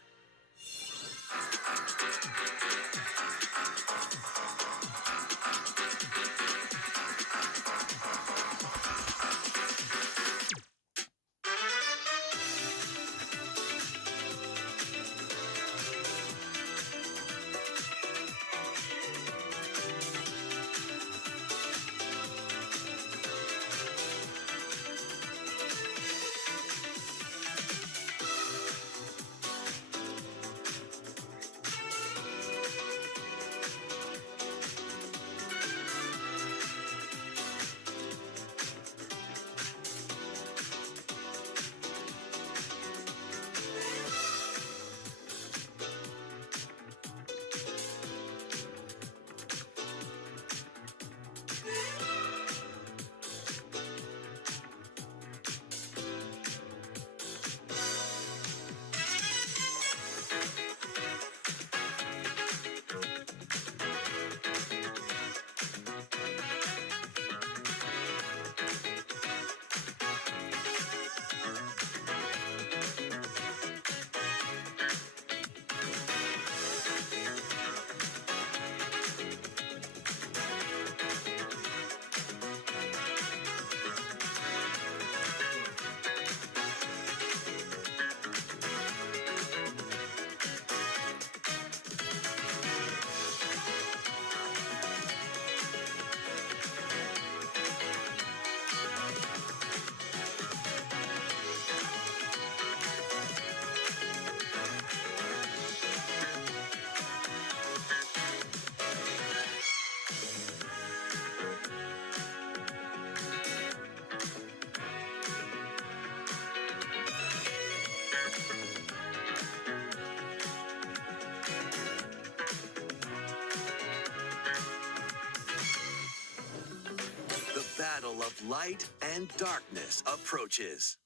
battle of light and darkness approaches.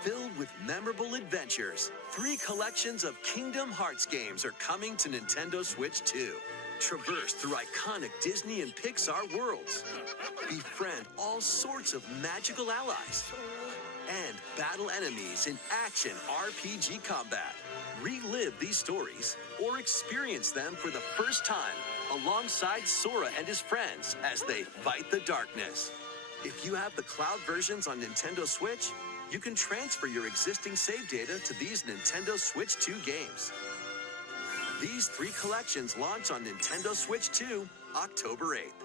Filled with memorable adventures, 3 collections of Kingdom Hearts games are coming to Nintendo Switch 2. Traverse through iconic Disney and Pixar worlds. Befriend all sorts of magical allies. And battle enemies in action RPG combat. Relive these stories or experience them for the first time alongside Sora and his friends as they fight the darkness. If you have the cloud versions on Nintendo Switch, you can transfer your existing save data to these Nintendo Switch 2 games. These 3 collections launch on Nintendo Switch 2 October 8th.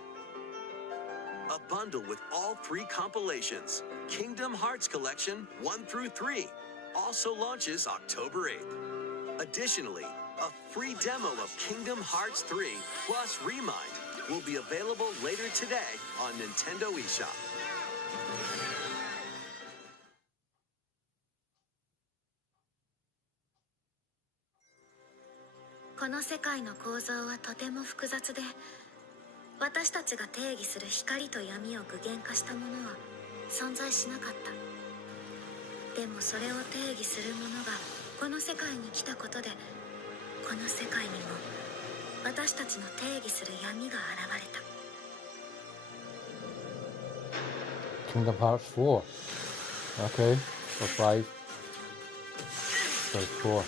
A bundle with all 3 compilations, Kingdom Hearts Collection 1 through 3, also launches October 8th. Additionally, a free demo of Kingdom Hearts 3 plus Remind will be available later today on Nintendo eShop. この世界の構造はとても複雑で、私たちが定義する光と闇を具現化したものは存在しなかった。でもそれを定義するものがこの世界に来たことで、この世界にも私たちの定義する闇が現れた。Kingdom Hearts 4. Okay, or 5. So 4.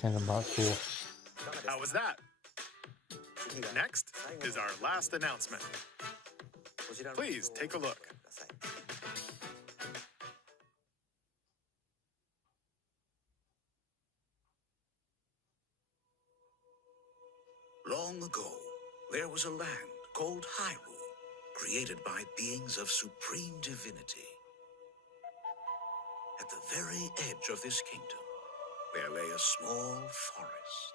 Kingdom Hearts 4. How was that? Next is our last announcement. Please take a look. Long ago, there was a land called Hyrule, created by beings of supreme divinity. At the very edge of this kingdom, there lay a small forest.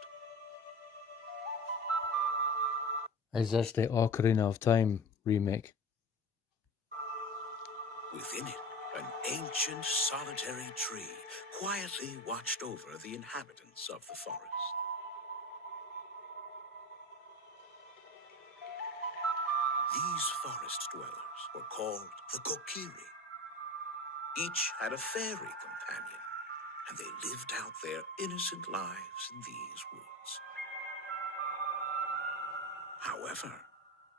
Is this the Ocarina of Time remake? Within it, an ancient solitary tree quietly watched over the inhabitants of the forest. These forest dwellers were called the Kokiri. Each had a fairy companion, and they lived out their innocent lives in these woods. However,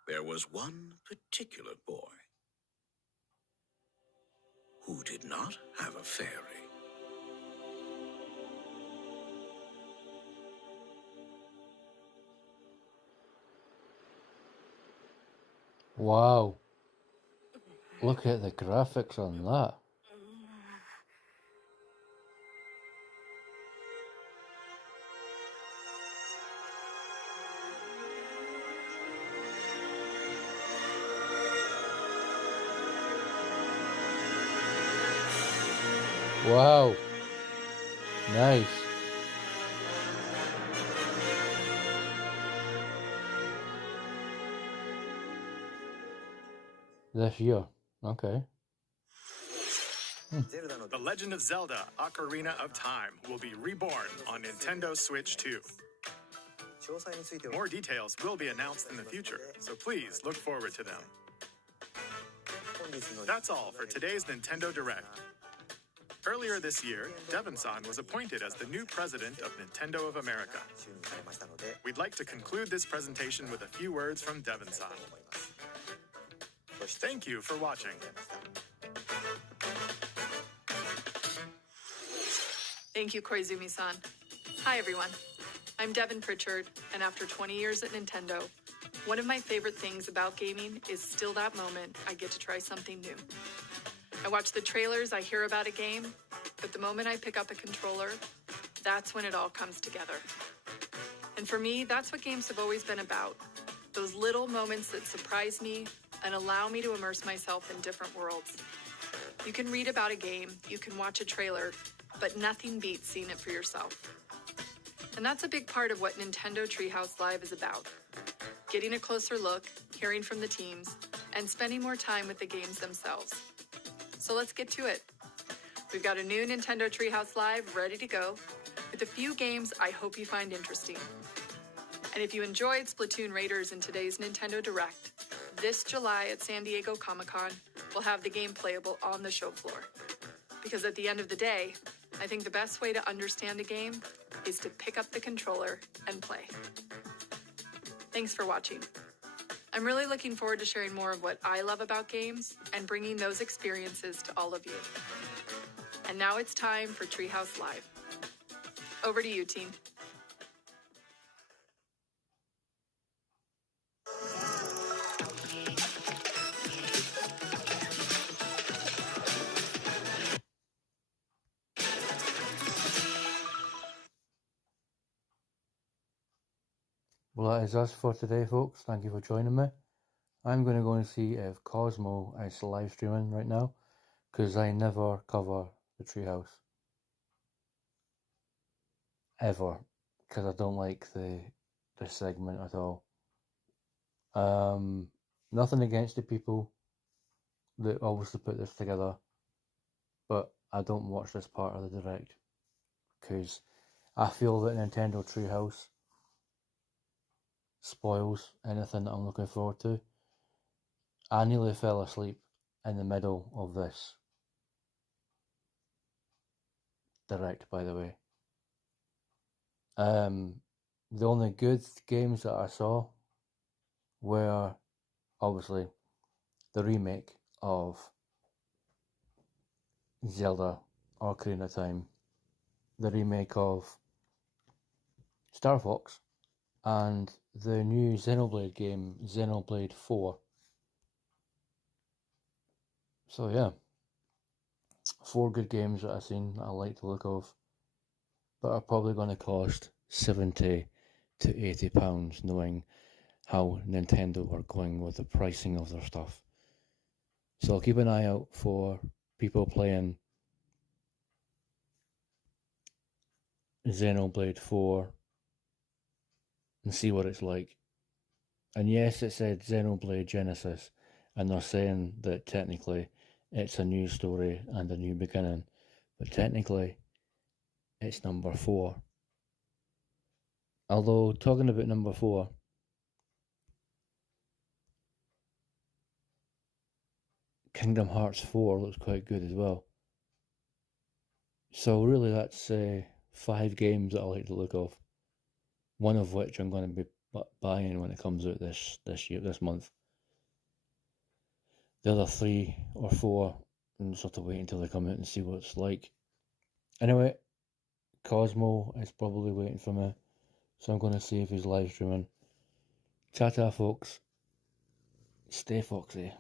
there was one particular boy who did not have a fairy. Wow. Look at the graphics on that. Wow. Nice. This year. Okay. The Legend of Zelda: Ocarina of Time will be reborn on Nintendo Switch 2. More details will be announced in the future, so please look forward to them. That's all for today's Nintendo Direct. Earlier this year, Devon-san was appointed as the new president of Nintendo of America. We'd like to conclude this presentation with a few words from Devon-san. Thank you for watching. Thank you, Koizumi-san. Hi, everyone. I'm Devin Pritchard, and after 20 years at Nintendo, one of my favorite things about gaming is still that moment I get to try something new. I watch the trailers, I hear about a game, but the moment I pick up a controller, that's when it all comes together. And for me, that's what games have always been about. Those little moments that surprise me and allow me to immerse myself in different worlds. You can read about a game, you can watch a trailer, but nothing beats seeing it for yourself. And that's a big part of what Nintendo Treehouse Live is about. Getting a closer look, hearing from the teams, and spending more time with the games themselves. So let's get to it. We've got a new Nintendo Treehouse Live ready to go, with a few games I hope you find interesting. And if you enjoyed Splatoon Raiders in today's Nintendo Direct, this July at San Diego Comic-Con, we'll have the game playable on the show floor. Because at the end of the day, I think the best way to understand a game is to pick up the controller and play. Thanks for watching. I'm really looking forward to sharing more of what I love about games and bringing those experiences to all of you. And now it's time for Treehouse Live. Over to you, team. Well, that is us for today, folks. Thank you for joining me. I'm going to go and see if Cosmo is live streaming right now, because I never cover the Treehouse. Ever. Because I don't like the segment at all. Nothing against the people that obviously put this together, but I don't watch this part of the Direct, because I feel that Nintendo Treehouse spoils anything that I'm looking forward to. I nearly fell asleep in the middle of this Direct, by the way. The only good games that I saw were obviously the remake of Zelda Ocarina of Time, the remake of Star Fox, and the new Xenoblade game, Xenoblade 4. So yeah, 4 good games that I've seen that I like the look of, but are probably going to cost £70 to £80, knowing how Nintendo are going with the pricing of their stuff. So I'll keep an eye out for people playing Xenoblade 4 and see what it's like. And yes, it said Xenoblade Genesis, and they're saying that technically it's a new story and a new beginning, but technically it's number 4. Although, talking about number 4, Kingdom Hearts 4 looks quite good as well. So really that's 5 games that I like the look of. One of which I'm going to be buying when it comes out this month. The other 3 or 4, I'm just have to wait until they come out and see what it's like. Anyway, Cosmo is probably waiting for me, so I'm going to see if he's live streaming. Ta-ta, folks. Stay foxy.